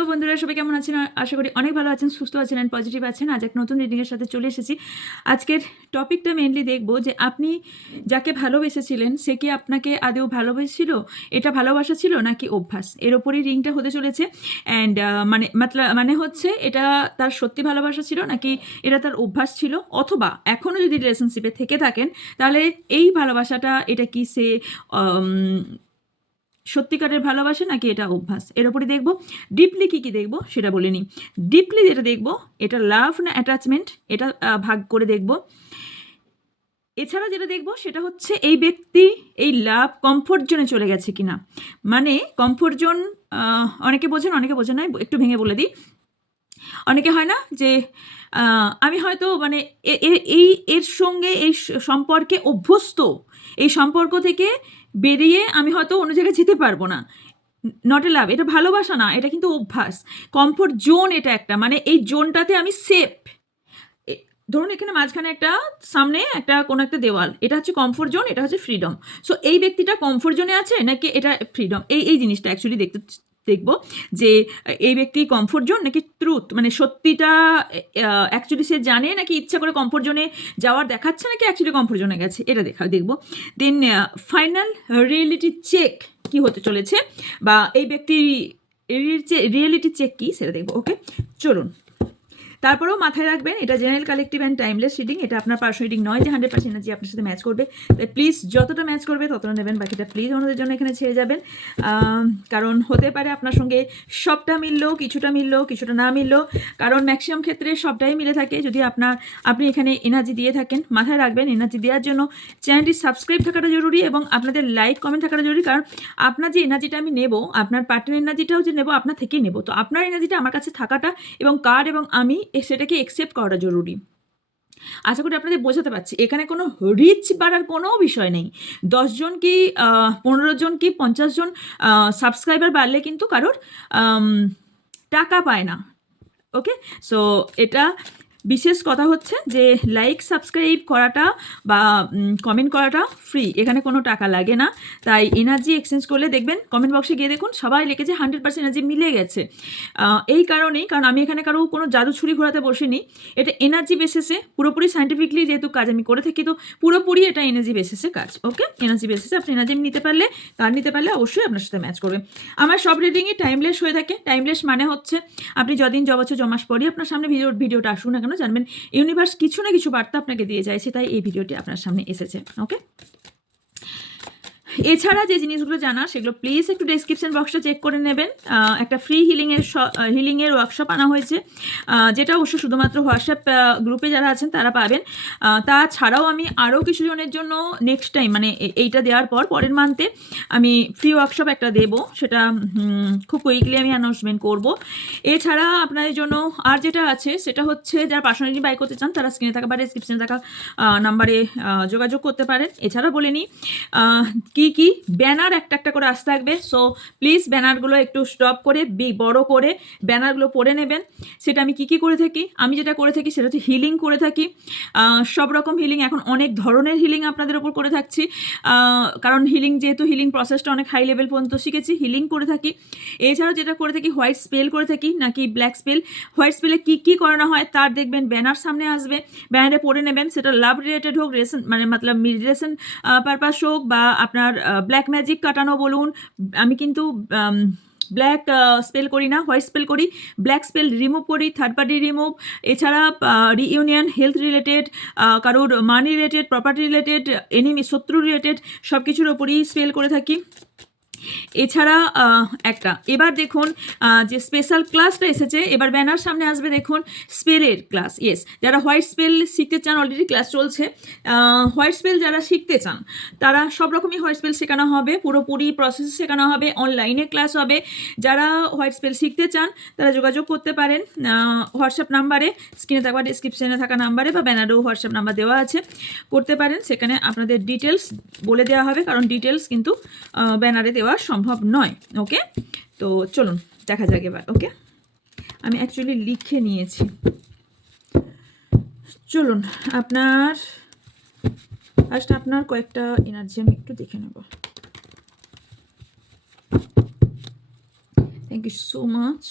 Hello বন্ধুরা, সবাই কেমন আছেন? আশা করি অনেক ভালো আছেন, সুস্থ আছেন অ্যান্ড পজিটিভ আছেন। আজ এক নতুন রিডিংয়ের সাথে চলে এসেছি। আজকের টপিকটা মেনলি দেখব যে আপনি যাকে ভালোবেসেছিলেন সে কি আপনাকে আদৌ ভালোবেসেছিল? এটা ভালোবাসা ছিল নাকি অভ্যাস? এর ওপরই রিংটা হতে চলেছে। অ্যান্ড মানে হচ্ছে এটা তার সত্যি ভালোবাসা ছিল নাকি এটা তার অভ্যাস ছিল, অথবা এখনও যদি রিলেশনশিপে থেকে থাকেন তাহলে এই ভালোবাসাটা এটা কি সে সত্যিকারের ভালোবাসা নাকি এটা অভ্যাস, এর ওপরই দেখবো। ডিপলি কী দেখবো সেটা বলে নিই। ডিপলি যেটা দেখবো এটা লাভ না অ্যাটাচমেন্ট, এটা ভাগ করে দেখবো। এছাড়া যেটা দেখবো সেটা হচ্ছে এই ব্যক্তি এই লাভ কমফোর্ট জোনে চলে গেছে কিনা। মানে কমফোর্ট জোন অনেকে বোঝেন, অনেকে বোঝেন না, একটু ভেঙে বলে দিই। অনেকে হয় না যে আমি হয়তো মানে এর সঙ্গে এই সম্পর্কে অভ্যস্ত, এই সম্পর্ক থেকে বেরিয়ে আমি হয়তো অন্য জায়গায় যেতে পারবো না। নট এ লাভ, এটা ভালোবাসা না, এটা কিন্তু অভ্যাস, কমফোর্ট জোন। এটা একটা মানে এই জোনটাতে আমি সেফ। ধরুন এখানে মাঝখানে একটা সামনে একটা কোনো একটা দেওয়াল, এটা হচ্ছে কমফোর্ট জোন, এটা হচ্ছে ফ্রিডম। সো এই ব্যক্তিটা কমফোর্ট জোনে আছে নাকি এটা ফ্রিডম, এই জিনিসটা অ্যাকচুয়ালি দেখবো যে এই ব্যক্তি কমফোর্ট জোন নাকি ট্রুথ, মানে সত্যিটা অ্যাকচুয়ালি সে জানে নাকি ইচ্ছা করে কমফোর্ট জোনে যাওয়ার দেখাচ্ছে নাকি অ্যাকচুয়ালি কমফোর্ট জোনে গেছে, এটা দেখবো। দেন ফাইনাল রিয়েলিটি চেক কি হতে চলেছে, বা এই ব্যক্তির রিয়েলিটি চেক কি সেটা দেখবো। ওকে, চলুন। তারপরেও মাথায় রাখবেন এটা general collective and timeless reading, এটা আপনার পার্সোনাল রিডিং নয় যে 100% এনার্জি আপনার সাথে ম্যাচ করবে। তাই প্লিজ যতটা ম্যাচ করবে ততটা নেবেন, বাকিটা প্লিজ অন্যদের জন্য এখানে ছেড়ে যাবেন। কারণ হতে পারে আপনার সঙ্গে সবটা মিললেও কিছুটা না মিললেও, কারণ ম্যাক্সিমাম ক্ষেত্রে সবটাই মিলে থাকে যদি আপনি এখানে এনার্জি দিয়ে থাকেন। মাথায় রাখবেন এনার্জি দেওয়ার জন্য চ্যানেলটি সাবস্ক্রাইব থাকাটা জরুরি এবং আপনাদের লাইক কমেন্ট থাকাটা জরুরি। কারণ আপনার যে এনার্জিটা আমি নেব, আপনার পার্টনার এনার্জিটাও যে নেব আপনার থেকেই নেব, তো আপনার এনার্জিটা আমার কাছে থাকাটা এবং কার্ড এবং আমি সেটাকে একসেপ্ট করাটা জরুরি। আশা করি আপনাদের বোঝাতে পারছি। এখানে কোনো রিচ বাড়ার কোনো বিষয় নেই। 10 জন কি 15 জন কি 50 জন সাবস্ক্রাইবার বাড়লে কিন্তু কারোর টাকা পায় না। ওকে, সো এটা বিশেষ কথা হচ্ছে যে লাইক সাবস্ক্রাইব করাটা বা কমেন্ট করাটা ফ্রি, এখানে কোনো টাকা লাগে না। তাই এনার্জি এক্সচেঞ্জ করলে দেখবেন কমেন্ট বক্সে গিয়ে দেখুন সবাই লিখেছে 100% এনার্জি মিলে গেছে। এই কারণেই, কারণ আমি এখানে কারো কোনো জাদু ছুরি ঘোরাতে বসিনি, এটা এনার্জি বেসিসে পুরোপুরি সায়েন্টিফিকলি যেহেতু কাজ আমি করে থাকি, তো পুরোপুরি এটা এনার্জি বেসিসে কাজ। ওকে, এনার্জি বেসিসে আপনি এনার্জি নিতে পারলে, কার নিতে পারলে অবশ্যই আপনার সাথে ম্যাচ করবে। আমার সব রিডিংই টাইমলেস হয়ে থাকে। টাইমলেস মানে হচ্ছে আপনি যদিন বছর জমাস পরই আপনার সামনে ভিডিওটা আসুন না কেন, জানবেন ইউনিভার্স কিছু না কিছু বার্তা আপনাকে দিয়ে যাচ্ছে, তাই এই ভিডিওটি আপনার সামনে এসেছে। ওকে, এছাড়া যে জিনিসগুলো জানা সেগুলো প্লিজ একটু ডেসক্রিপশন বক্সটা চেক করে নেবেন। একটা ফ্রি হিলিংয়ের ওয়ার্কশপ আনা হয়েছে, যেটা অবশ্য শুধুমাত্র হোয়াটসঅ্যাপ গ্রুপে যারা আছেন তারা পাবেন। তাছাড়াও আমি আরও কিছু জনের জন্য নেক্সট টাইম মানে এইটা দেওয়ার পরের মান্থে আমি ফ্রি ওয়ার্কশপ একটা দেবো, সেটা খুব কুইকলি আমি অ্যানাউন্সমেন্ট করব। এছাড়া আপনাদের জন্য আর যেটা আছে সেটা হচ্ছে যারা পার্সোনালি বাই করতে চান তারা স্ক্রিনে থাকা বা ডেসক্রিপশনে থাকা নাম্বারে যোগাযোগ করতে পারেন। এছাড়া বলে নিই কি ব্যানার একটা করে আসতে থাকবে, সো প্লিজ ব্যানারগুলো একটু স্টপ করে বড় করে ব্যানারগুলো পড়ে নেবেন। সেটা আমি কি করে থাকি, আমি যেটা করে থাকি সেটা হচ্ছে হিলিং করে থাকি। সব রকম হিলিং, এখন অনেক ধরনের হিলিং আপনাদের ওপর করে থাকছি, কারণ হিলিং যেহেতু হিলিং প্রসেসটা অনেক হাই লেভেল পর্যন্ত শিখেছি, হিলিং করে থাকি। এছাড়াও যেটা করে থাকি হোয়াইট স্পেল করে থাকি নাকি ব্ল্যাক স্পেল। হোয়াইট স্পেলে কী করানো হয় তার দেখবেন ব্যানার সামনে আসবে, ব্যানারে পড়ে নেবেন। সেটা লাভ রিলেটেড হোক, মানে মতলব রিলেশন পারপাস হোক, বা আপনার ব্ল্যাক ম্যাজিক কাটানো বলুন। আমি কিন্তু ব্ল্যাক স্পেল করি না, হোয়াইট স্পেল করি। ব্ল্যাক স্পেল রিমুভ করি, থার্ড পার্টি রিমুভ। এছাড়া রিইউনিয়ন, হেলথ রিলেটেড, কারোর money related, property related, enemy শত্রু রিলেটেড সব কিছুর ওপরই স্পেল করে থাকি। এছাড়া এবার দেখুন যে স্পেশাল ক্লাসটা এসেছে, এবার ব্যানার সামনে আসবে দেখুন স্পেলের ক্লাস। ইয়েস, যারা হোয়াইট স্পেল শিখতে চান অলরেডি ক্লাস চলছে। হোয়াইট স্পেল যারা শিখতে চান তারা সব রকমই হোয়াইট স্পেল শেখানো হবে, পুরোপুরি প্রসেস শেখানো হবে, অনলাইনে ক্লাস হবে। যারা হোয়াইট স্পেল শিখতে চান তারা যোগাযোগ করতে পারেন হোয়াটসঅ্যাপ নাম্বারে, স্ক্রিনে থাকা ডিসক্রিপশনে থাকা নাম্বারে, বা ব্যানারেও হোয়াটসঅ্যাপ নাম্বার দেওয়া আছে, করতে পারেন। সেখানে আপনাদের ডিটেলস বলে দেওয়া হবে, কারণ ডিটেলস কিন্তু ব্যানারে দেওয়া সম্ভব নয়। ওকে, তো চলুন দেখা যাক এবার। ওকে, আমি অ্যাকচুয়ালি লিখে নিয়েছি। চলুন আপনার কয়েকটা এনার্জি আমি একটু দেখে নেব। Thank you so much.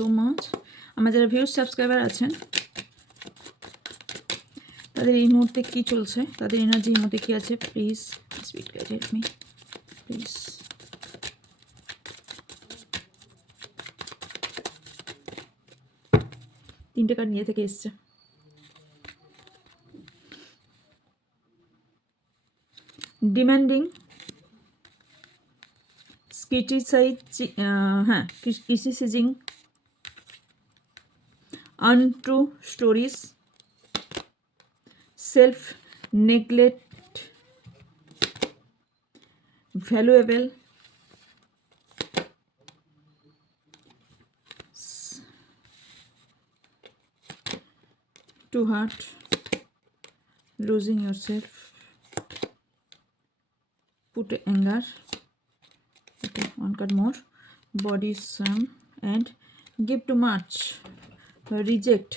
So much. আমার যারা ভিউজ সাবস্ক্রাইবার আছেন তাদের এই মুহূর্তে কী চলছে, তাদের এনার্জি এই মুহূর্তে কী আছে, please spirit guide help me please. তিনটে কার্ড নিয়ে থেকে এসছে। Demanding, criticising, untrue stories, self neglect, valuable, to hurt, losing your self, put anger, okay, one card more, body slam and give too much, reject,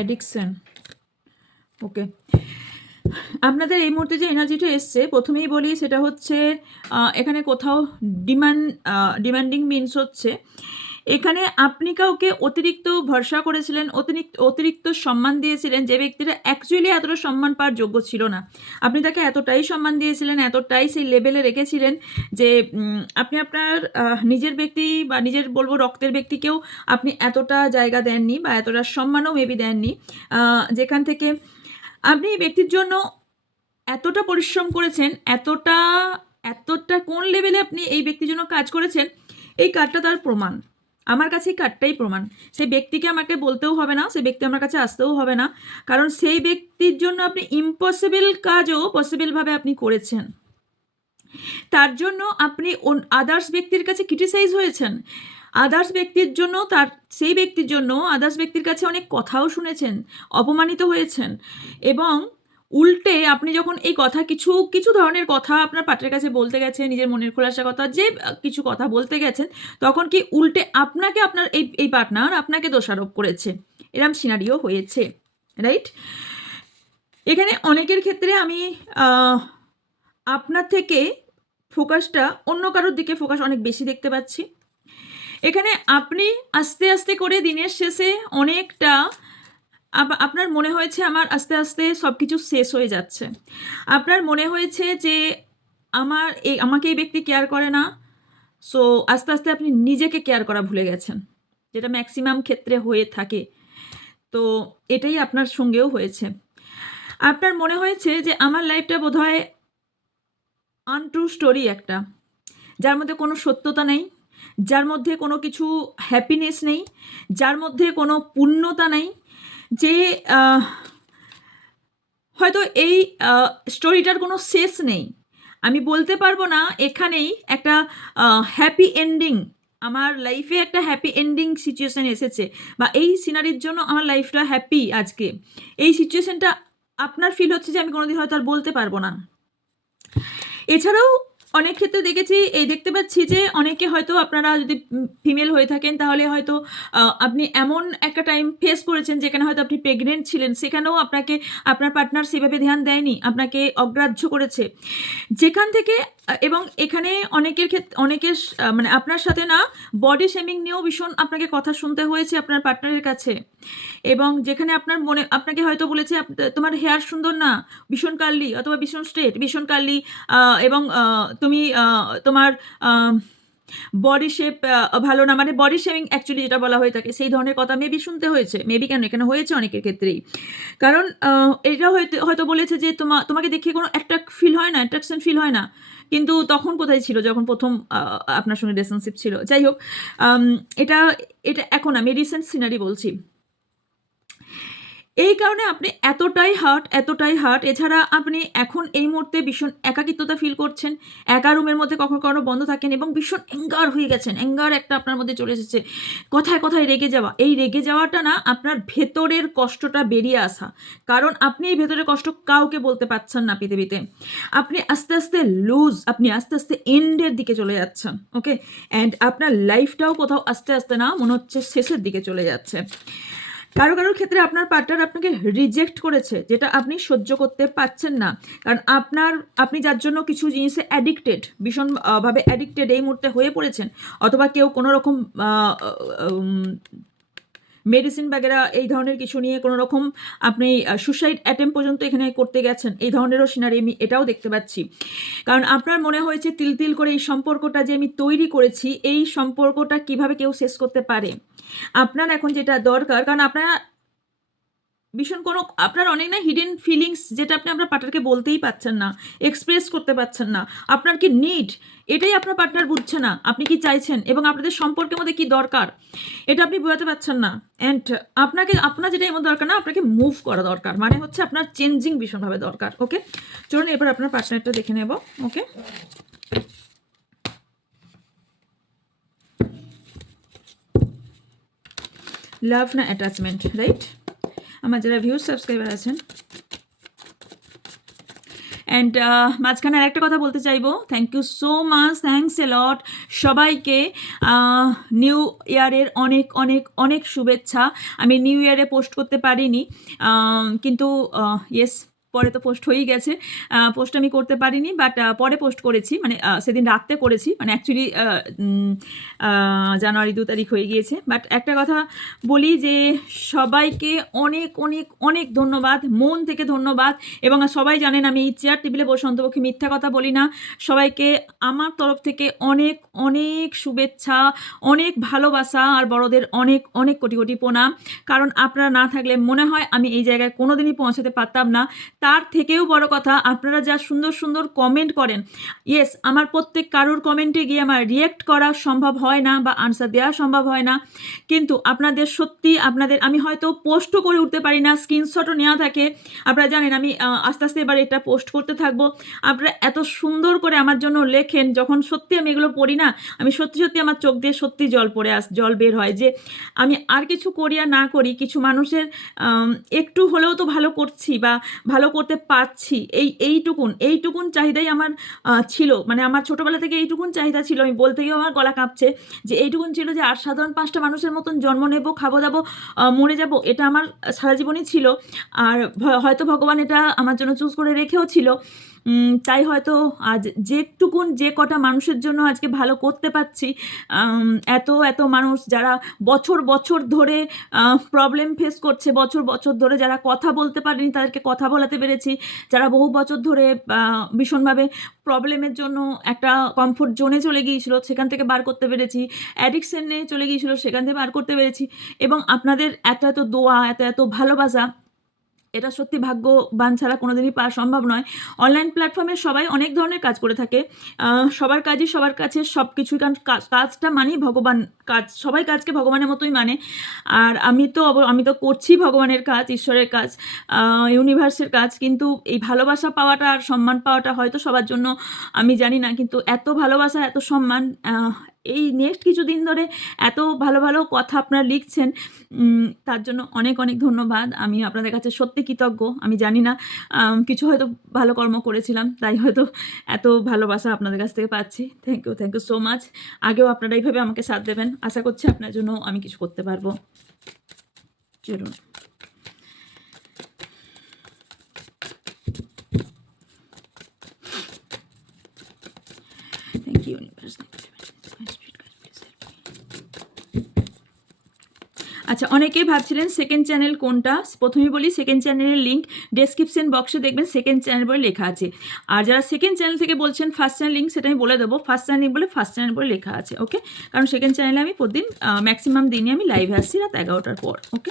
addiction. ওকে, আপনাদের এই মুহূর্তে যে এনার্জিটা এসছে প্রথমেই বলি সেটা হচ্ছে এখানে কোথাও ডিমান্ডিং মিনস হচ্ছে এখানে আপনি কাউকে অতিরিক্ত ভরসা করেছিলেন, অতিরিক্ত সম্মান দিয়েছিলেন যে ব্যক্তিটা অ্যাকচুয়ালি এতটা সম্মান পাওয়ার যোগ্য ছিল না। আপনি তাকে এতটাই সম্মান দিয়েছিলেন, এতটাই সেই লেভেলে রেখেছিলেন যে আপনি আপনার নিজের ব্যক্তি বা নিজের বলবো রক্তের ব্যক্তিকেও আপনি এতটা জায়গা দেননি বা এতটা সম্মানও মেবি দেননি, যেখান থেকে আপনি এই ব্যক্তির জন্য এতটা পরিশ্রম করেছেন, এতটা কোন লেভেলে আপনি এই ব্যক্তির জন্য কাজ করেছেন, এই কার্ডটা তার প্রমাণ। আমার কাছে এই কার্ডটাই প্রমাণ। সেই ব্যক্তিকে আমাকে বলতেও হবে না, সেই ব্যক্তি আমার কাছে আসতেও হবে না, কারণ সেই ব্যক্তির জন্য আপনি ইম্পসিবল কাজও পসিবলভাবে আপনি করেছেন। তার জন্য আপনি আদার্স ব্যক্তির কাছে ক্রিটিসাইজ হয়েছেন, আদার্স ব্যক্তির জন্য সেই ব্যক্তির জন্য আদার্স ব্যক্তির কাছে অনেক কথাও শুনেছেন, অপমানিত হয়েছেন, এবং উল্টে আপনি যখন এই কথা কিছু ধরনের কথা আপনার পার্টনারের কাছে বলতে গেছেন, নিজের মনের খোলাসা কথা যে কিছু কথা বলতে গেছেন, তখন কি উল্টে আপনাকে আপনার এই পার্টনার আপনাকে দোষারোপ করেছে, এরম সিনারিও হয়েছে, রাইট? এখানে অনেকের ক্ষেত্রে আমি আপনার থেকে ফোকাসটা অন্য কারোর দিকে ফোকাস অনেক বেশি দেখতে পাচ্ছি। এখানে আপনি আস্তে আস্তে করে দিনের শেষে অনেকটা আপনার মনে হয়েছে আমার আস্তে আস্তে সব কিছু শেষ হয়ে যাচ্ছে, আপনার মনে হয়েছে যে আমাকে এই ব্যক্তি কেয়ার করে না, সো আস্তে আস্তে আপনি নিজেকে কেয়ার করা ভুলে গেছেন, যেটা ম্যাক্সিমাম ক্ষেত্রে হয়ে থাকে। তো এটাই আপনার সঙ্গেও হয়েছে। আপনার মনে হয়েছে যে আমার লাইফটা বোধহয় আনট্রু স্টোরি একটা, যার মধ্যে কোনো সত্যতা নেই, যার মধ্যে কোনো কিছু হ্যাপিনেস নেই, যার মধ্যে কোনো পূর্ণতা নেই, যে হয়তো এই স্টোরিটার কোনো শেষ নেই। আমি বলতে পারবো না এখানেই একটা হ্যাপি এন্ডিং, আমার লাইফে একটা হ্যাপি এন্ডিং সিচুয়েশান এসেছে, বা এই সিনারির জন্য আমার লাইফটা হ্যাপি আজকে, এই সিচুয়েশানটা আপনার ফিল হচ্ছে যে আমি কোনোদিন হয়তো আর বলতে পারবো না। এছাড়াও অনেক ক্ষেত্রে দেখতে পাচ্ছি যে অনেকে হয়তো আপনারা যদি ফিমেল হয়ে থাকেন তাহলে হয়তো আপনি এমন একটা টাইম ফেস করেছেন যেখানে হয়তো আপনি প্রেগনেন্ট ছিলেন, সেখানেও আপনাকে আপনার পার্টনার সেভাবে ধ্যান দেয়নি, আপনাকে অগ্রাহ্য করেছে, যেখান থেকে এবং এখানে অনেকের মানে আপনার সাথে না বডি শেমিং নিয়েও ভীষণ আপনাকে কথা শুনতে হয়েছে আপনার পার্টনারের কাছে, এবং যেখানে আপনাকে হয়তো বলেছে তোমার হেয়ার সুন্দর না, ভীষণ কার্লি, অথবা ভীষণ স্ট্রেট, ভীষণ কার্লি, এবং তুমি তোমার বডি শেপ ভালো না, মানে বডি শেমিং অ্যাকচুয়ালি যেটা বলা হয়ে থাকে সেই ধরনের কথা মেবি শুনতে হয়েছে, মেবি কেন এখানে হয়েছে অনেকের ক্ষেত্রেই, কারণ এটা হয়তো বলেছে যে তোমাকে দেখে কোনো অ্যাট্রাকশন ফিল হয় না, কিন্তু তখন কোথায় ছিল যখন প্রথম আপনার সঙ্গে রিলেশনশিপ ছিল। যাই হোক, এটা এখন আমি রিসেন্ট সিনারি বলছি। এই কারণে আপনি এতটাই হার্ট। এছাড়া আপনি এখন এই মুহূর্তে ভীষণ একাকিত্বতা ফিল করছেন, একা রুমের মধ্যে কখনো বন্ধ থাকেন, এবং ভীষণ অ্যাঙ্গার হয়ে গেছেন, অ্যাঙ্গার একটা আপনার মধ্যে চলে এসেছে, কথায় রেগে যাওয়া। এই রেগে যাওয়াটা না আপনার ভেতরের কষ্টটা বেরিয়ে আসা, কারণ আপনি এই ভেতরের কষ্ট কাউকে বলতে পারছেন না পৃথিবীতে, আপনি আস্তে আস্তে এন্ডের দিকে চলে যাচ্ছেন, ওকে, অ্যান্ড আপনার লাইফটাও কোথাও আস্তে আস্তে না মনে হচ্ছে শেষের দিকে চলে যাচ্ছে। কারো কারোর ক্ষেত্রে আপনার পার্টনার আপনাকে রিজেক্ট করেছে, যেটা আপনি সহ্য করতে পারছেন না, কারণ আপনি যার জন্য কিছু জিনিসে অ্যাডিক্টেড, ভীষণ ভাবে অ্যাডিক্টেড এই মুহূর্তে হয়ে পড়েছেন, অথবা কেউ কোনো রকম মেডিসিন বাগেরা এই ধরনের কিছু নিয়ে কোনো রকম আপনি সুসাইড অ্যাটেম্প পর্যন্ত এখানে করতে গেছেন, এই ধরনেরও সিনারি আমি এটাও দেখতে পাচ্ছি। কারণ আপনার মনে হয়েছে তিল তিল করে এই সম্পর্কটা যে আমি তৈরি করেছি, এই সম্পর্কটা কিভাবে কেউ শেষ করতে পারে। আপনার এখন যেটা দরকার, কারণ আপনারা ভীষণ কোনো আপনার অনেক না হিডেন ফিলিংস, যেটা আপনি আপনার পার্টনারকে বলতেই পারছেন না, এক্সপ্রেস করতে পারছেন না, আপনার কি নিড এটাই আপনার পার্টনার বুঝছে না, আপনি কি চাইছেন এবং আপনাদের সম্পর্কের মধ্যে কি দরকার এটা আপনি বোঝাতে পারছেন না। অ্যান্ড আপনার যেটা এমন দরকার না, আপনাকে মুভ করা দরকার, মানে হচ্ছে আপনার চেঞ্জিং ভীষণভাবে দরকার। ওকে, চলুন এবার আপনার পার্টনারটা দেখে নেব। ওকে, লাভ না অ্যাটাচমেন্ট, রাইট? আমার যারা ভিউজ সাবস্ক্রাইবার আছেন, অ্যান্ড মাঝখানে আরেকটা কথা বলতে চাইবো, thank you so much, thanks a lot সবাইকে। নিউ ইয়ারের অনেক অনেক অনেক শুভেচ্ছা। আমি নিউ ইয়ারে পোস্ট করতে পারিনি, কিন্তু ইয়েস, পরে তো পোস্ট হয়েই গেছে। পোস্ট আমি করতে পারিনি, বাট পরে পোস্ট করেছি, মানে সেদিন রাত্রে করেছি, মানে অ্যাকচুয়ালি জানুয়ারি 2 তারিখ হয়ে গিয়েছে। বাট একটা কথা বলি যে সবাইকে অনেক অনেক অনেক ধন্যবাদ, মন থেকে ধন্যবাদ। এবং সবাই জানেন আমি এই চেয়ার টেবিলে বসে অন্তপক্ষে মিথ্যা কথা বলি না। সবাইকে আমার তরফ থেকে অনেক অনেক শুভেচ্ছা, অনেক ভালোবাসা, আর বড়দের অনেক অনেক কোটি কোটি প্রণাম। কারণ আপনারা না থাকলে মনে হয় আমি এই জায়গায় কোনোদিনই পৌঁছাতে পারতাম না। তার থেকেও বড় কথা, আপনারা যা সুন্দর সুন্দর কমেন্ট করেন, ইয়েস, আমার প্রত্যেক কারোর কমেন্টে গিয়ে আমার রিয়েক্ট করা সম্ভব হয় না বা আনসার দেওয়া সম্ভব হয় না, কিন্তু আপনাদের সত্যি, আমি হয়তো পোস্টও করে উঠতে পারি না, স্ক্রিনশটও নেওয়া থাকে। আপনারা জানেন আমি আস্তে আস্তে এবার এটা পোস্ট করতে থাকবো। আপনারা এত সুন্দর করে আমার জন্য লেখেন, যখন সত্যি আমি এগুলো পড়ি না, আমি সত্যি সত্যি আমার চোখ দিয়ে সত্যি জল বের হয়, যে আমি আর কিছু করি আর না করি, কিছু মানুষের একটু হলেও তো ভালো করছি বা ভালো করতে পারছি, এইটুকুন চাহিদাই আমার ছিল। মানে আমার ছোটোবেলা থেকে এইটুকুন চাহিদা ছিল, আমি বলতে গিয়েও আমার গলা কাঁপছে, যে এইটুকুন ছিল যে আর সাধারণ 5টা মানুষের মতন জন্ম নেব, খাবো দাবো, মরে যাব, এটা আমার সারা জীবনই ছিল। আর হয়তো ভগবান এটা আমার জন্য চুজ করে রেখেও ছিল। তাই হয়তো আজ যে কটা মানুষের জন্য আজকে ভালো করতে পারছি, এত এত মানুষ যারা বছর বছর ধরে প্রবলেম ফেস করছে, বছর বছর ধরে যারা কথা বলতে পারেনি তাদেরকে কথা বলাতে পেরেছি, যারা বহু বছর ধরে ভীষণভাবে প্রবলেমের জন্য একটা কমফোর্ট জোনে চলে গিয়েছিল, সেখান থেকে বার করতে পেরেছি, অ্যাডিকশনে চলে গিয়েছিল, সেখান থেকে বার করতে পেরেছি। এবং আপনাদের এত এত দোয়া, এত এত ভালোবাসা, এটা সত্যি ভাগ্যবান ছাড়া কোনোদিনই পাওয়া সম্ভব নয়। অনলাইন প্ল্যাটফর্মে সবাই অনেক ধরনের কাজ করে থাকে, সবার কাজই সবার কাছে সব কিছুই, কারণ কাজটা মানেই ভগবান কাজ, সবাই কাজকে ভগবানের মতোই মানে। আর আমি তো করছি ভগবানের কাজ, ঈশ্বরের কাজ, ইউনিভার্সের কাজ, কিন্তু এই ভালোবাসা পাওয়াটা আর সম্মান পাওয়াটা হয়তো সবার জন্য আমি জানি না, কিন্তু এত ভালোবাসা, এত সম্মান, এই নেক্সট কিছুদিন ধরে এত ভালো ভালো কথা আপনারা লিখছেন, তার জন্য অনেক অনেক ধন্যবাদ। আমি আপনাদের কাছে সত্যি কৃতজ্ঞ। আমি জানি না, কিছু হয়তো ভালো কর্ম করেছিলাম, তাই হয়তো এত ভালোবাসা আপনাদের কাছ থেকে পাচ্ছি। Thank you so much. আগেও আপনারা এইভাবে আমাকে সাথ দেবেন, আশা করছি আপনার জন্য আমি কিছু করতে পারবো। চলুন, থ্যাংক ইউ ইউনিভার্স। আচ্ছা, অনেকেই ভাবছিলেন সেকেন্ড চ্যানেল কোনটা। প্রথমেই বলি, সেকেন্ড চ্যানেলের লিঙ্ক ডেসক্রিপশন বক্সে দেখবেন, সেকেন্ড চ্যানেল বলে লেখা আছে। আর যারা সেকেন্ড চ্যানেল থেকে বলছেন ফার্স্ট চ্যানেল লিঙ্ক, সেটা আমি বলে দেবো, ফার্স্ট চ্যানেল লিঙ্ক বলে ফার্স্ট চ্যানেল বলে লেখা আছে। ওকে, কারণ সেকেন্ড চ্যানেলে আমি প্রতিদিন ম্যাক্সিমাম দিনই আমি লাইভে আসছি রাত 11টার পর। Okay,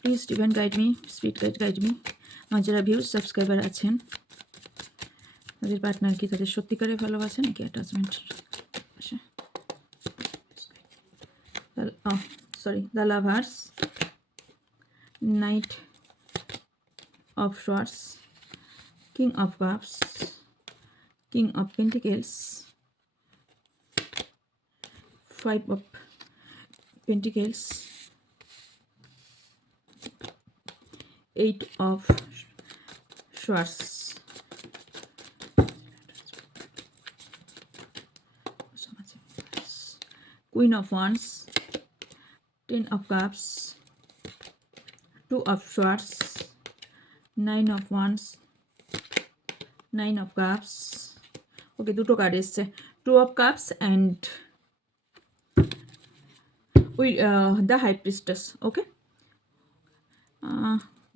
please divine guide me, speed guide me. আমার যারা ভিউজ সাবস্ক্রাইবার আছেন, তাদের পার্টনার কি তাদের সত্যিকারে ভালোবাসে নাকি attachment? The lovers, Knight of Swords, King of Cups, King of Pentacles, 5 of Pentacles, 8 of Swords, Queen of Wands, 10 of cups, 2 of swords, 9 of wands, 9 of cups. ওকে, দুটো কার্ড এসছে, 2 of cups and the high priestess. ওকে,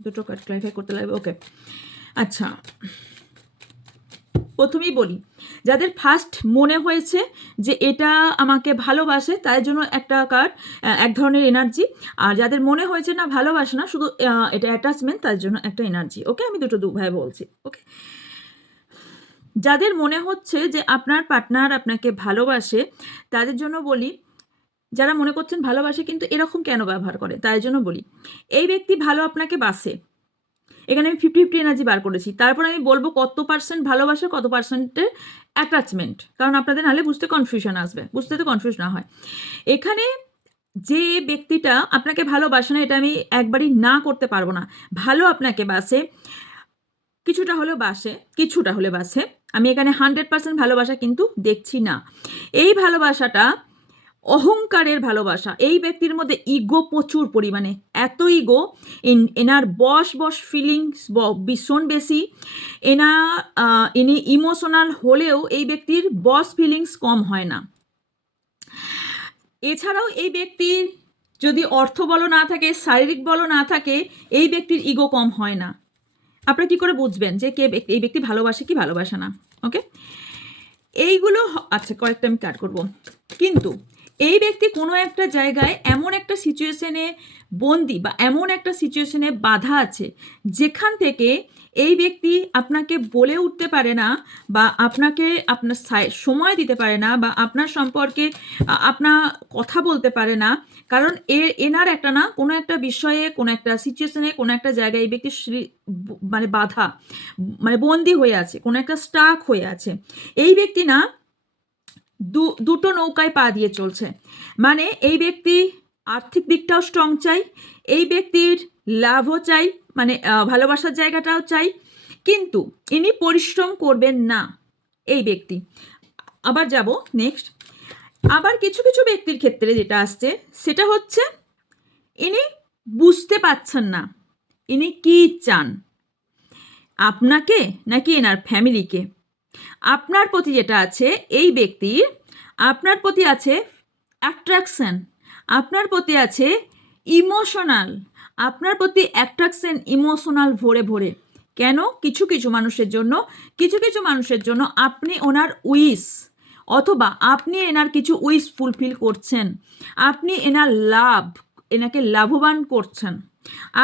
দুটো card clarify করতে লাগবে। ওকে, আচ্ছা, প্রথমেই বলি, যাদের first মনে হয়েছে যে এটা আমাকে ভালোবাসে তার জন্য একটা কার্ড, এক ধরনের এনার্জি। আর যাদের মনে হয়েছে না ভালোবাসে না, শুধু এটা অ্যাটাচমেন্ট, তার জন্য একটা এনার্জি। ওকে, আমি দুভাবে বলছি। ওকে, যাদের মনে হচ্ছে যে আপনার পার্টনার আপনাকে ভালোবাসে তাদের জন্য বলি, যারা মনে করছেন ভালোবাসে কিন্তু এরকম কেন ব্যবহার করে, তাই জন্য বলি, এই ব্যক্তি ভালো আপনাকে বাসে। এখানে আমি 50-50 এনার্জি বার করেছি, তারপর আমি বলবো কত পার্সেন্ট ভালোবাসা, কত পার্সেন্টের অ্যাটাচমেন্ট, কারণ আপনাদের নাহলে বুঝতে কনফিউশন আসবে, বুঝতে তো কনফিউশন না হয়। এখানে যে ব্যক্তিটা আপনাকে ভালোবাসে না, এটা আমি একবারই না করতে পারবো না। ভালো আপনাকে বাসে, কিছুটা হলে বাসে। আমি এখানে 100% ভালোবাসা কিন্তু দেখছি না। এই ভালোবাসাটা অহংকারের ভালোবাসা। এই ব্যক্তির মধ্যে ইগো প্রচুর পরিমাণে, এত ইগো, এনার বস ফিলিংস ভীষণ বেশি। ইনি ইমোশনাল হলেও এই ব্যক্তির বস ফিলিংস কম হয় না। এছাড়াও এই ব্যক্তির যদি অর্থ বল না থাকে, শারীরিক বল না থাকে, এই ব্যক্তির ইগো কম হয় না। আপনারা কী করে বুঝবেন যে এই ব্যক্তি ভালোবাসে কি ভালোবাসে না? ওকে, এইগুলো আচ্ছা, কয়েকটা আমি কাট করব। কিন্তু এই ব্যক্তি কোনো একটা জায়গায় এমন একটা সিচুয়েশনে বন্দি বা এমন একটা সিচুয়েশনে বাধা আছে যেখান থেকে এই ব্যক্তি আপনাকে বলে উঠতে পারে না, বা আপনাকে আপনার সময় দিতে পারে না, বা আপনার সম্পর্কে আপনার কথা বলতে পারে না। কারণ এনার একটা না কোনো একটা বিষয়ে, কোনো একটা সিচুয়েশনে, কোনো একটা জায়গায় এই ব্যক্তি মানে বাধা, মানে বন্দি হয়ে আছে, কোনো একটা স্টাক হয়ে আছে। এই ব্যক্তি না দুটো নৌকায় পা দিয়ে চলছে। মানে এই ব্যক্তি আর্থিক দিকটাও স্ট্রং চাই, এই ব্যক্তির লাভও চাই, মানে ভালোবাসার জায়গাটাও চাই, কিন্তু ইনি পরিশ্রম করবেন না এই ব্যক্তি। আবার যাব নেক্সট। আবার কিছু কিছু ব্যক্তির ক্ষেত্রে যেটা আসছে সেটা হচ্ছে ইনি বুঝতে পারছেন না ইনি কি চান, আপনাকে নাকি এনার ফ্যামিলিকে। আপনার প্রতি যেটা আছে, এই ব্যক্তির আপনার প্রতি আছে অ্যাট্রাকশন, আপনার প্রতি আছে ইমোশনাল, আপনার প্রতি অ্যাট্রাকশন ইমোশনাল ভরে ভরে। কেন? কিছু কিছু মানুষের জন্য আপনি ওনার উইশ, অথবা আপনি এনার কিছু উইশ ফুলফিল করছেন, আপনি এনাকে লাভবান করছেন,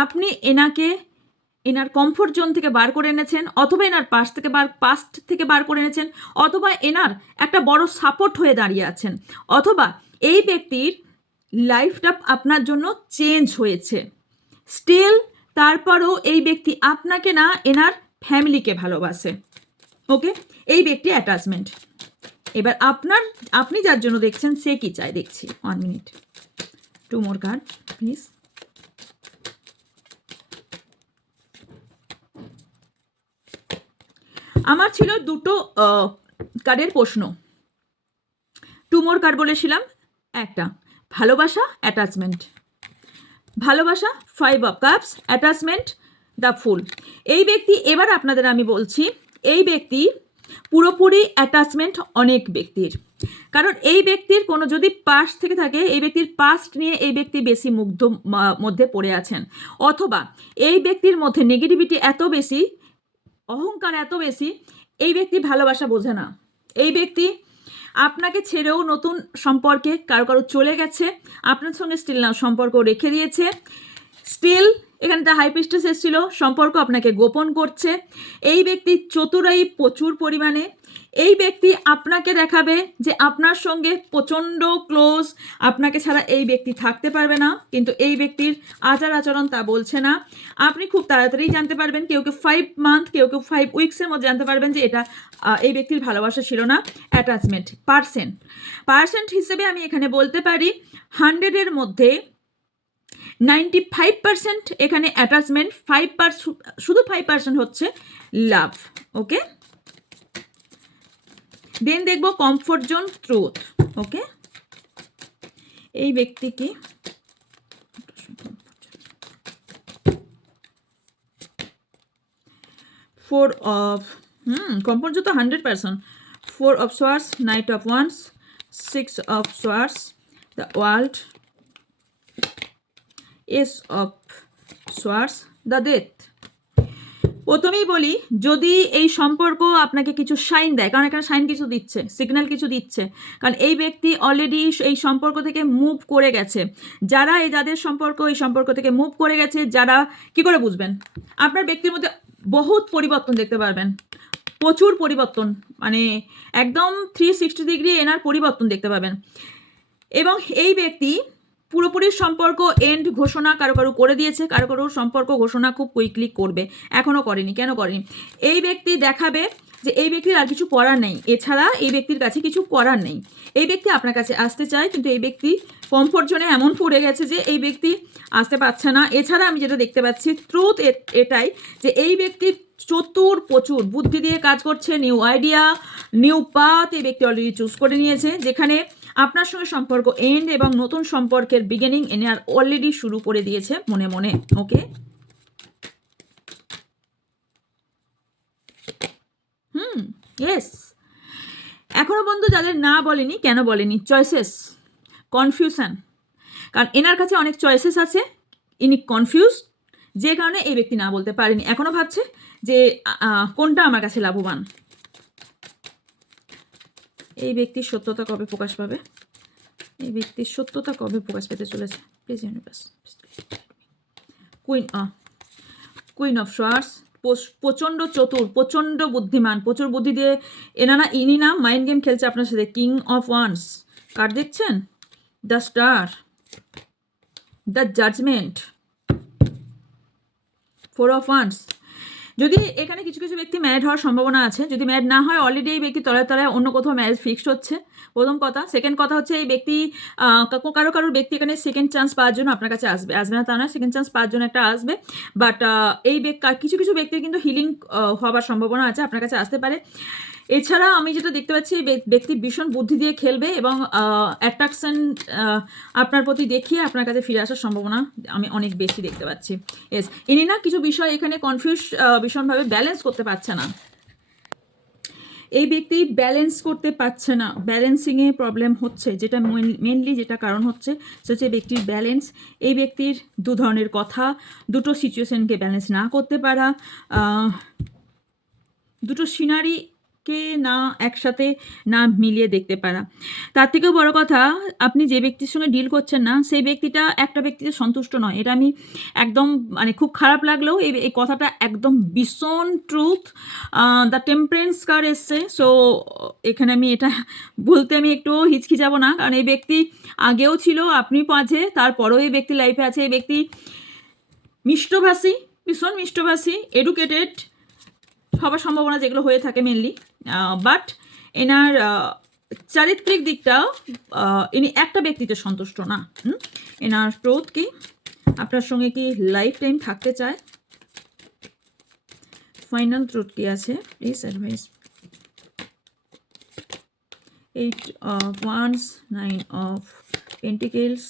আপনি এনার কমফোর্ট জোন থেকে বার করে এনেছেন, অথবা এনার পাস্ট থেকে বার করে এনেছেন, অথবা এনার একটা বড় সাপোর্ট হয়ে দাঁড়িয়ে আছেন, অথবা এই ব্যক্তির লাইফটা আপনার জন্য চেঞ্জ হয়েছে। স্টিল তারপরও এই ব্যক্তি আপনাকে না এনার ফ্যামিলিকে ভালোবাসে। ওকে, এই ব্যক্তি অ্যাটাচমেন্ট। এবার আপনি যার জন্য দেখছেন সে কি চায় দেখছি। 1 মিনিট, 2 more কার্ড প্লিজ। আমার ছিল দুটো কার্ডের প্রশ্ন, 2 more কার্ড বলেছিলাম। একটা ভালোবাসা, অ্যাটাচমেন্ট। ভালোবাসা 5 of cups, অ্যাটাচমেন্ট দ্য ফুল। এই ব্যক্তি, এবার আপনাদের আমি বলছি, এই ব্যক্তি পুরোপুরি অ্যাটাচমেন্ট অনেক ব্যক্তির। কারণ এই ব্যক্তির কোনো যদি পাস্ট থেকে থাকে, এই ব্যক্তির পাস্ট নিয়ে এই ব্যক্তি বেশি মধ্যে পড়ে আছেন, অথবা এই ব্যক্তির মধ্যে নেগেটিভিটি এত বেশি, অহংকার এত বেশি, এই ব্যক্তি ভালোবাসা বোঝে না। এই ব্যক্তি আপনাকে ছেড়েও নতুন সম্পর্কে কারো চলে গেছে, আপনার সঙ্গে স্টিল না সম্পর্ক রেখে দিয়েছে। স্টিল এখানে দ্য হাই প্রিস্টেস এসেছিল, সম্পর্ক আপনাকে গোপন করছে। এই ব্যক্তি চতুরাই প্রচুর পরিমাণে। এই ব্যক্তি আপনাকে দেখাবে যে আপনার সঙ্গে প্রচণ্ড ক্লোজ, আপনাকে ছাড়া এই ব্যক্তি থাকতে পারবে না, কিন্তু এই ব্যক্তির আচার আচরণ তা বলছে না। আপনি খুব তাড়াতাড়ি জানতে পারবেন, কেউ 5 মান্থ, কেউ 5 উইক্সের মধ্যে জানতে পারবেন যে এটা এই ব্যক্তির ভালোবাসা ছিল না, অ্যাটাচমেন্ট। পার্সেন্ট হিসেবে আমি এখানে বলতে পারি 100-এর মধ্যে 95% এখানে অ্যাটাচমেন্ট, 5% হচ্ছে লাভ। ওকে, দেন দেখবো কমফোর্ট জোন, ট্রুথ। ওকে, এই ব্যক্তি কি 4 of কম্পোজ তো 100%, 4 of swords, knight of wands, 6 of swords, the world, ace of swords, the death. প্রথমেই বলি, যদি এই সম্পর্ক আপনাকে কিছু সাইন দেয়, কারণ এখানে সাইন কিছু দিচ্ছে, সিগন্যাল কিছু দিচ্ছে, কারণ এই ব্যক্তি অলরেডি এই সম্পর্ক থেকে মুভ করে গেছে। যারা যাদের সম্পর্ক এই সম্পর্ক থেকে মুভ করে গেছে, যারা কি করে বুঝবেন? আপনার ব্যক্তির মধ্যে বহুত পরিবর্তন দেখতে পারবেন, প্রচুর পরিবর্তন, মানে একদম 360 ডিগ্রি এনার পরিবর্তন দেখতে পাবেন। এবং এই ব্যক্তি পুরোপুরি সম্পর্ক এন্ড ঘোষণা কারো কারো করে দিয়েছে, কারো কারো সম্পর্ক ঘোষণা খুব কুইকলি করবে, এখনও করেনি। কেন করেনি? এই ব্যক্তি দেখাবে যে এই ব্যক্তির আর কিছু করার নেই, এছাড়া এই ব্যক্তির কাছে কিছু করার নেই। এই ব্যক্তি আপনার কাছে আসতে চায়, কিন্তু এই ব্যক্তি কমফোর্ট জোনে এমন পড়ে গেছে যে এই ব্যক্তি আসতে পারছে না। এছাড়া আমি যেটা দেখতে পাচ্ছি, ট্রুথ এটাই যে এই ব্যক্তি চতুর, প্রচুর বুদ্ধি দিয়ে কাজ করছে, নিউ আইডিয়া, নিউ পাথ এই ব্যক্তি অলরেডি চুজ করে নিয়েছে, যেখানে আপনার সঙ্গে সম্পর্ক এন্ড এবং নতুন সম্পর্কের বিগিনিং এনার অলরেডি শুরু করে দিয়েছে মনে মনে। ওকে, ইয়েস। এখনো পর্যন্ত যাদের না বলেনি, কেন বলেনি? চয়েসেস, কনফিউশন, কারণ এনার কাছে অনেক চয়েসেস আছে, ইনি কনফিউজ, যে কারণে এই ব্যক্তি না বলতে পারেনি। এখনো ভাবছে যে কোনটা আমার কাছে লাভবান। এই ব্যক্তির সত্যতা কবে প্রকাশ পাবে? এই ব্যক্তির সত্যতা কবে প্রকাশ পেতে চলেছে? Please universe. Queen of swords, প্রচণ্ড চতুর, প্রচণ্ড বুদ্ধিমান, প্রচুর বুদ্ধি দিয়ে ইনি না মাইন্ড গেম খেলছে আপনার সাথে। কিং অফ ওয়ান্স কার্ড দেখছেন, the star, the judgement, 4 of wands. যদি এখানে কিছু কিছু ব্যক্তি ম্যারিড হওয়ার সম্ভাবনা আছে, যদি ম্যারিড না হয় অলরেডি এই ব্যক্তি তলায় তলায় অন্য কোথাও ম্যারেজ ফিক্সড হচ্ছে, প্রথম কথা। সেকেন্ড কথা হচ্ছে এই ব্যক্তি কারোর ব্যক্তি এখানে সেকেন্ড চান্স পাওয়ার জন্য আপনার কাছে আসবে, আসবে না তা না, সেকেন্ড চান্স পাওয়ার জন্য একটা আসবে। বাট এই কিছু কিছু ব্যক্তির কিন্তু হিলিং হওয়ার সম্ভাবনা আছে, আপনার কাছে আসতে পারে। এছাড়া আমি যেটা দেখতে পাচ্ছি, এই ব্যক্তি ভীষণ বুদ্ধি দিয়ে খেলবে এবং অ্যাট্রাকশন আপনার প্রতি দেখিয়ে আপনার কাছে ফিরে আসার সম্ভাবনা আমি অনেক বেশি দেখতে পাচ্ছি। এস, ইনি না কিছু বিষয় এখানে কনফিউজ, ভীষণভাবে ব্যালেন্স করতে পারছে না। এই ব্যক্তি ব্যালেন্স করতে পারছে না, ব্যালেন্সিংয়ে প্রবলেম হচ্ছে, যেটা মেনলি যেটা কারণ হচ্ছে সেটা হচ্ছে ব্যক্তির ব্যালেন্স। এই ব্যক্তির দু ধরনের কথা, দুটো সিচুয়েশনকে ব্যালেন্স না করতে পারা, দুটো সিনারিকে না একসাথে না মিলিয়ে দেখতে পারা। তার থেকেও বড় কথা, আপনি যে ব্যক্তির সঙ্গে ডিল করছেন না, সেই ব্যক্তিটা একটা ব্যক্তিতে সন্তুষ্ট নয়। এটা আমি একদম, মানে খুব খারাপ লাগলেও এই কথাটা একদম ভীষণ ট্রুথ। দ্য টেম্পারেন্স কার্ড এসছে, সো এখানে আমি এটা বলতে আমি একটু হিচকিচাবো না, কারণ এই ব্যক্তি আগেও ছিল, আপনি মাঝে, তারপরেও এই ব্যক্তি লাইফে আছে। এই ব্যক্তি মিষ্টভাষী, ভীষণ মিষ্টভাষী, এডুকেটেড হবার সম্ভাবনা যেগুলো হয়ে থাকে মেনলি, বাট এনার চারিত্রিক দিকটাও ইনি একটা ব্যক্তিতে সন্তুষ্ট না। এনার ট্রুথ কি, আপনার সঙ্গে কি লাইফ টাইম থাকতে চায়? ফাইনাল ট্রুথ কি আছে? Please advice. 8 of wands, 9 of pentacles,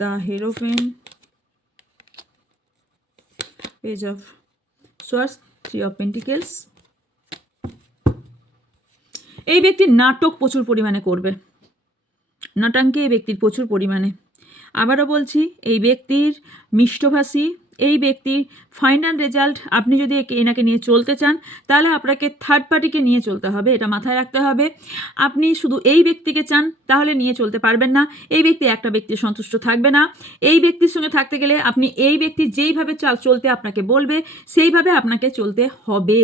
the hierophant, page of swords, 3 of pentacles. এই ব্যক্তি নাটক প্রচুর পরিমাণে করবে, নাটাঙ্কি এই ব্যক্তির প্রচুর পরিমাণে। আবারও বলছি, এই ব্যক্তির মিষ্টভাষী, এই ব্যক্তির ফাইনাল রেজাল্ট, আপনি যদি এনাকে নিয়ে চলতে চান তাহলে আপনাকে থার্ড পার্টিকে নিয়ে চলতে হবে, এটা মাথায় রাখতে হবে। আপনি শুধু এই ব্যক্তিকে চান তাহলে নিয়ে চলতে পারবেন না, এই ব্যক্তি একটা ব্যক্তির সন্তুষ্ট থাকবে না। এই ব্যক্তির সঙ্গে থাকতে গেলে আপনি এই ব্যক্তি যেইভাবে চলতে আপনাকে বলবে সেইভাবে আপনাকে চলতে হবে,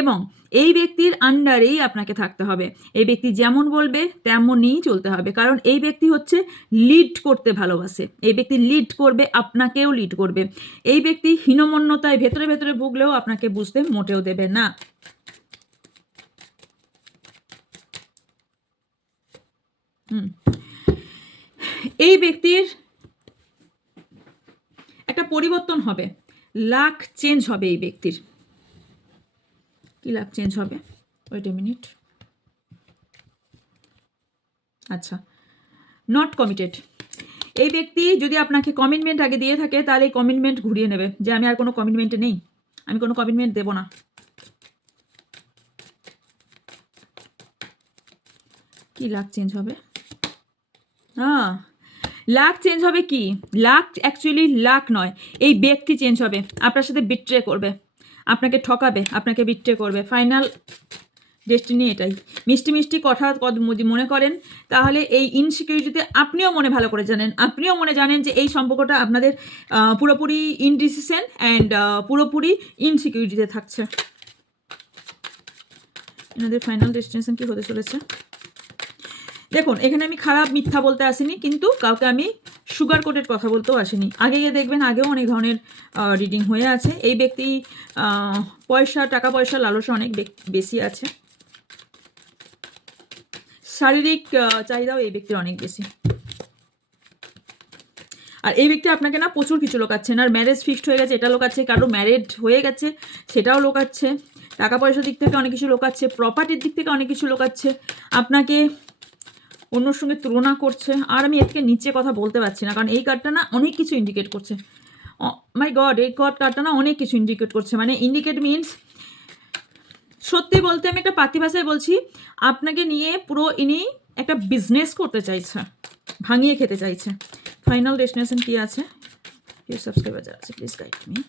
এবং এই ব্যক্তির আন্ডারেই আপনাকে থাকতে হবে। এই ব্যক্তি যেমন বলবে তেমনই চলতে হবে, কারণ এই ব্যক্তি হচ্ছে লিড করতে ভালোবাসে। এই ব্যক্তি লিড করবে, আপনাকেও লিড করবে। এই ব্যক্তি হীনমন্যতায় ভেতরে ভেতরে ভুগলেও আপনাকে বুঝতে মোটেও দেবে না। এই ব্যক্তির একটা পরিবর্তন হবে, লাক চেঞ্জ হবে। এই ব্যক্তির কি লাক চেঞ্জ হবে? Wait a minute. আচ্ছা, নট কমিটেড। এই ব্যক্তি যদি আপনাকে কমিটমেন্ট আগে দিয়ে থাকে তাহলে এই কমিটমেন্ট ঘুরিয়ে নেবে, যে আমি আর কোনো কমিটমেন্টে নেই, আমি কোনো কমিটমেন্ট দেবো না। কি লাক চেঞ্জ হবে? লাক চেঞ্জ হবে কি? লাক অ্যাকচুয়ালি লাক নয়, এই ব্যক্তি চেঞ্জ হবে, আপনার সাথে বিট্রে করবে, আপনাকে ঠকাবে, আপনাকে বিট্রে করবে। ফাইনাল ডেস্টিনি এটাই। মিষ্টি মিষ্টি কথা যদি মনে করেন, তাহলে এই ইনসিকিউরিটিতে আপনিও মনে ভালো করে জানেন, আপনিও মনে জানেন যে এই সম্পর্কটা আপনাদের পুরোপুরি ইনডিসিশন অ্যান্ড পুরোপুরি ইনসিকিউরিটিতে থাকছে। এনাদের ফাইনাল ডেস্টিনেশন কি হতে চলেছে? দেখুন, এখানে আমি খারাপ মিথ্যা বলতে আসিনি, কিন্তু কাউকে আমি সুগার কোটেড কথা বলতেও আসিনি। আগে গিয়ে দেখবেন, আগেও অনেক ধরনের রিডিং হয়ে আছে। এই ব্যক্তি টাকা পয়সা লালসা অনেক বেশি আছে, শারীরিক চাহিদাও এই ব্যক্তির অনেক বেশি। আর এই ব্যক্তি আপনাকে না প্রচুর কিছু লোকাচ্ছেন, আর ম্যারেজ ফিক্সড হয়ে গেছে এটা লোকাচ্ছে, কারো ম্যারেড হয়ে গেছে সেটাও লোকাচ্ছে, টাকা পয়সার দিক থেকে অনেক কিছু লোকাচ্ছে, প্রপার্টির দিক থেকে অনেক কিছু লোকাচ্ছে, আপনাকে অন্যর সঙ্গে তুলনা করছে। আর আমি এর থেকে নিচে কথা বলতে পারছি না, কারণ এই কার্ডটা না অনেক কিছু ইন্ডিকেট করছে। মাই গড, এই কার্ডটা না অনেক কিছু ইন্ডিকেট করছে। মানে ইন্ডিকেট মিনস, সত্যি বলতে আমি একটা পাতি ভাষায় বলছি, আপনাকে নিয়ে পুরো ইনি একটা বিজনেস করতে চাইছে, ভাঙিয়ে খেতে চাইছে। ফাইনাল ডেস্টিনেশন কি আছে? প্লিজ সাবস্ক্রাইবার যারা আছে প্লিজ গাইড মি।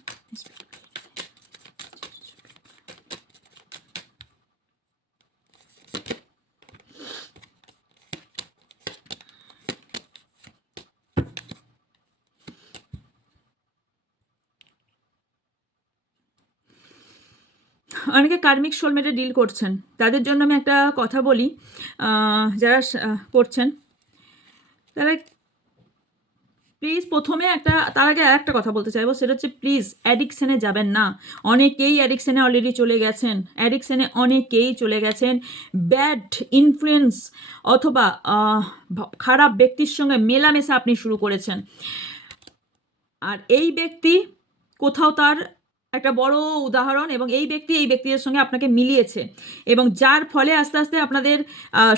অনেকে কার্মিক সোলমেটে ডিল করছেন, তাদের জন্য আমি একটা কথা বলি, যারা করছেন তারা প্লিজ প্রথমে তার আগে আর একটা কথা বলতে চাইবো, সেটা হচ্ছে প্লিজ অ্যাডিকশানে যাবেন না। অনেকেই অ্যাডিকশানে অলরেডি চলে গেছেন, অ্যাডিকশানে অনেকেই চলে গেছেন। ব্যাড ইনফ্লুয়েন্স অথবা খারাপ ব্যক্তির সঙ্গে মেলামেশা আপনি শুরু করেছেন, আর এই ব্যক্তি কোথাও তার একটা বড় উদাহরণ, এবং এই ব্যক্তিদের সঙ্গে আপনাকে মিলিয়েছে, এবং যার ফলে আস্তে আস্তে আপনাদের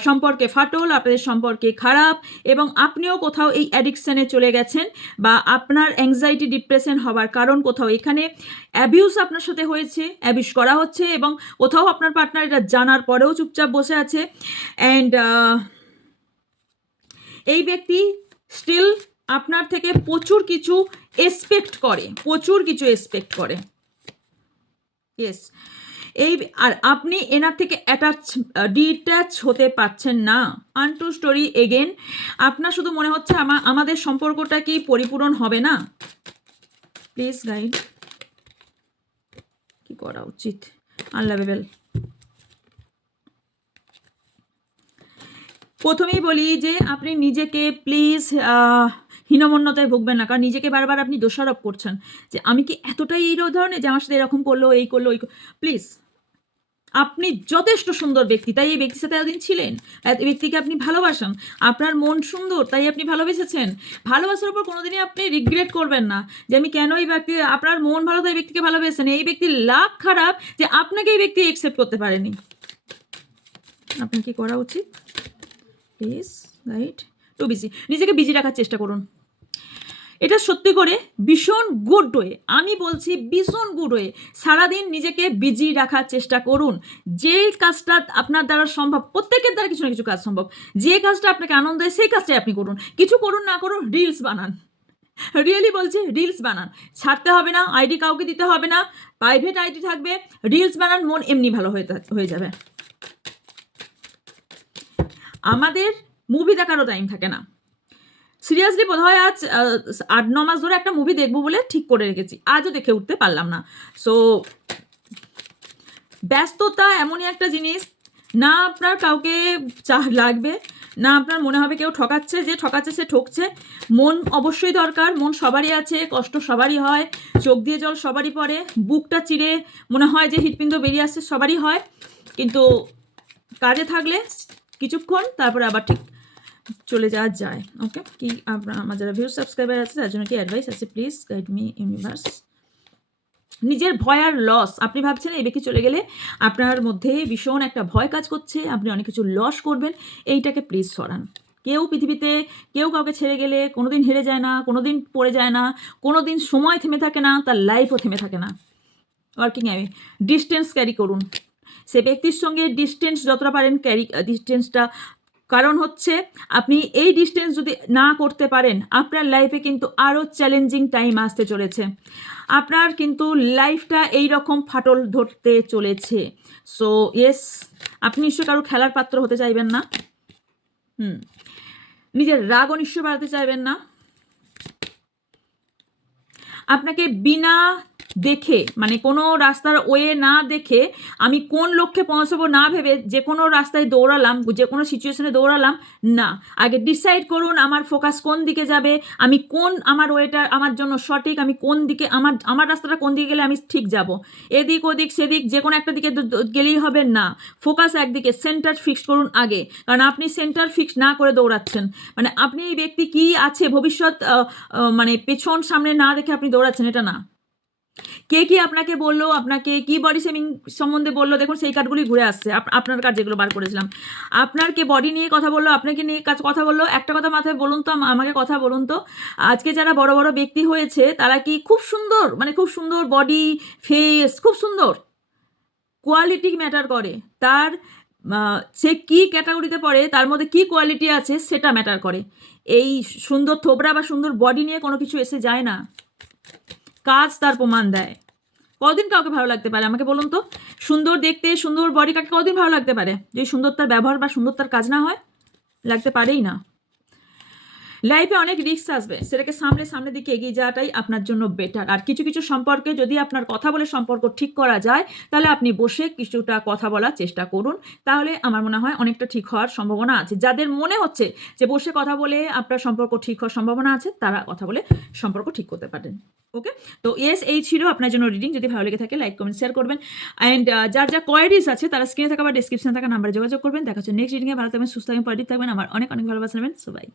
সম্পর্কে ফাটল, আপনাদের সম্পর্কে খারাপ, এবং আপনিও কোথাও এই অ্যাডিকশানে চলে গেছেন, বা আপনার অ্যাংজাইটি ডিপ্রেশন হবার কারণ কোথাও এখানে অ্যাবিউস আপনার সাথে হয়েছে, অ্যাবিউস করা হচ্ছে, এবং কোথাও আপনার পার্টনার এটা জানার পরেও চুপচাপ বসে আছে। অ্যান্ড এই ব্যক্তি স্টিল আপনার থেকে প্রচুর কিছু এক্সপেক্ট করে, ইয়েস। আর আপনি এনার থেকে ডিট্যাচ হতে পারছেন না। আনটু স্টোরি এগেন, আপনার শুধু মনে হচ্ছে আমাদের সম্পর্কটা কি পরিপূরণ হবে না? প্লিজ গাইড, কি করা উচিত? আনলাভেবল। প্রথমেই বলি যে আপনি নিজেকে প্লিজ হীনমন্যতায় ভুগবেন না, কারণ নিজেকে বারবার আপনি দোষারোপ করছেন যে আমি কি এতটাই এই ধরনের যে আমার সাথে এরকম করলো, এই করলো, ওই। প্লিজ, আপনি যথেষ্ট সুন্দর ব্যক্তি, তাই এই ব্যক্তির সাথে এতদিন ছিলেন, এই ব্যক্তিকে আপনি ভালোবাসেন, আপনার মন সুন্দর তাই আপনি ভালোবেসেছেন। ভালোবাসার উপর কোনোদিনই আপনি রিগ্রেট করবেন না যে আমি কেন এই ব্যক্তি, আপনার মন ভালো তাই ব্যক্তিকে ভালোবেসেন। এই ব্যক্তির লাক খারাপ যে আপনাকে এই ব্যক্তি অ্যাকসেপ্ট করতে পারেনি। আপনার কি করা উচিত? Please guide. টু বিজি, নিজেকে বিজি রাখার চেষ্টা করুন। এটা সত্যি করে ভীষণ গুড ওয়ে, আমি বলছি ভীষণ গুড ওয়ে। সারাদিন নিজেকে বিজি রাখার চেষ্টা করুন। যে কাজটা আপনার দ্বারা সম্ভব, প্রত্যেকের দ্বারা কিছু না কিছু কাজ সম্ভব, যে কাজটা আপনাকে আনন্দ দেয় সেই কাজটাই আপনি করুন। কিছু করুন না করুন, রিলস বানান, রিয়েলি বলছি রিলস বানান। ছাড়তে হবে না, আইডি কাউকে দিতে হবে না, প্রাইভেট আইডি থাকবে, রিলস বানান, মন এমনি ভালো হয়ে যাবে। আমাদের মুভি দেখারও টাইম থাকে না। সিরিয়াসলি বোধ হয় আজ 8-9 মাস ধরে একটা মুভি দেখবো বলে ঠিক করে রেখেছি, আজও দেখে উঠতে পারলাম না। সো ব্যস্ততা এমনই একটা জিনিস, না আপনার কাউকে লাগবে, না আপনার মনে হবে কেউ ঠকাচ্ছে, যে ঠকাচ্ছে সে ঠকছে। মন অবশ্যই দরকার, মন সবারই আছে, কষ্ট সবারই হয়, চোখ দিয়ে জল সবারই পড়ে, বুকটা চিরে মনে হয় যে হৃৎপিণ্ড বেরিয়ে আসছে, সবারই হয়। কিন্তু কাজে থাকলে কিছুক্ষণ তারপরে আবার ঠিক চলে যাওয়া যায়। ওকে, কি আমার যারা ভিউজ সাবস্ক্রাইবার আছে তার জন্য কি অ্যাডভাইস আছে? Please guide me universe. নিজের ভয় আর লস, আপনি ভাবছেন এই ব্যক্তি চলে গেলে আপনার মধ্যে ভীষণ একটা ভয় কাজ করছে, আপনি অনেক কিছু লস করবেন, এইটাকে প্লিজ সরান। কেউ পৃথিবীতে কেউ কাউকে ছেড়ে গেলে কোনোদিন হেরে যায় না, কোনোদিন পড়ে যায় না, কোনোদিন সময় থেমে থাকে না, তার লাইফও থেমে থাকে না। ওয়ার্কিং অ্যাওয়ে, ডিস্টেন্স ক্যারি করুন। সে ব্যক্তির সঙ্গে ডিস্টেন্স যতটা পারেন ডিস্টেন্সটা কারণ হচ্ছে আপনি এই ডিস্টেন্স যদি না করতে পারেন, আপনার লাইফে কিন্তু আরও চ্যালেঞ্জিং টাইম আসতে চলেছে, আপনার কিন্তু লাইফটা এই রকম ফাটল ধরতে চলেছে। সো ইয়েস, আপনি নিশ্চয় কারো খেলার পাত্র হতে চাইবেন না, নিজের রাগও নিশ্চয় বাড়াতে চাইবেন না। আপনাকে বিনা দেখে, মানে কোনো রাস্তার ওয়ে না দেখে, আমি কোন লক্ষ্যে পৌঁছাবো না ভেবে যে কোনো রাস্তায় দৌড়ালাম, যে কোনো সিচুয়েশনে দৌড়ালাম না। আগে ডিসাইড করুন আমার ফোকাস কোন দিকে যাবে, আমি কোন, আমার ওয়েটা আমার জন্য সঠিক, আমি কোন দিকে, আমার রাস্তাটা কোন দিকে গেলে আমি ঠিক যাব। এদিক ওদিক সেদিক যে কোনো একটা দিকে গেলেই হবে না, ফোকাস একদিকে, সেন্টার ফিক্স করুন আগে। কারণ আপনি সেন্টার ফিক্স না করে দৌড়াচ্ছেন, মানে আপনি এই ব্যক্তি কি আছে ভবিষ্যৎ, মানে পেছন সামনে না দেখে আপনি দৌড়াচ্ছেন, এটা না। কে কি আপনাকে বললো, আপনাকে কি বডি শেমিং সম্বন্ধে বললো, দেখুন সেই কার্ডগুলি ঘুরে আসছে, আপনার কার্ড যেগুলো বার করেছিলাম। আপনার কে বডি নিয়ে কথা বললো, আপনাকে নিয়ে কথা বললো। একটা কথা মাথায় বলুন তো, আমাকে কথা বলুন তো, আজকে যারা বড় বড় ব্যক্তি হয়েছে তারা কি খুব সুন্দর, মানে খুব সুন্দর বডি, ফেস খুব সুন্দর? কোয়ালিটি ম্যাটার করে, তার সে কি ক্যাটাগরিতে পড়ে, তার মধ্যে কি কোয়ালিটি আছে সেটা ম্যাটার করে। এই সুন্দর থোবরা বা সুন্দর বডি নিয়ে কোনো কিছু এসে যায় না, কাজ তার প্রমাণ দেয়। কদিন কাউকে ভালো লাগতে পারে আমাকে বলুন তো? সুন্দর দেখতে, সুন্দর বডি কাকে কদিন ভালো লাগতে পারে? যদি সুন্দর তার ব্যবহার বা সুন্দর তার কাজ না হয়, লাগতে পারেই না। লাইফে অনেক রিস্ক আসবে, সেটাকে সামনের দিকে এগিয়ে যাওয়াটাই আপনার জন্য বেটার। আর কিছু কিছু সম্পর্কে যদি আপনার কথা বলে সম্পর্ক ঠিক করা যায়, তাহলে আপনি বসে কিছুটা কথা বলার চেষ্টা করুন, তাহলে আমার মনে হয় অনেকটা ঠিক হওয়ার সম্ভাবনা আছে। যাদের মনে হচ্ছে যে বসে কথা বলে আপনার সম্পর্ক ঠিক হওয়ার সম্ভাবনা আছে, তারা কথা বলে সম্পর্ক ঠিক করতে পারেন। ওকে, তো ইয়েস, এই ছিল আপনার জন্য রিডিং। যদি ভালো লেগে থাকে লাইক কমেন্ট শেয়ার করবেন, অ্যান্ড যার যা কোয়ারিজ আছে তারা স্ক্রিনে থাকা বা ডিসক্রিপশনে থাকা নাম্বারে যোগাযোগ করবেন। দেখা হচ্ছে নেক্সট রিডিংয়ে। ভালো থাকবেন, সুস্থ থাকবেন, পজিটিভ থাকবেন। আমার অনেক অনেক ভালোবাসা নেবেন সবাই।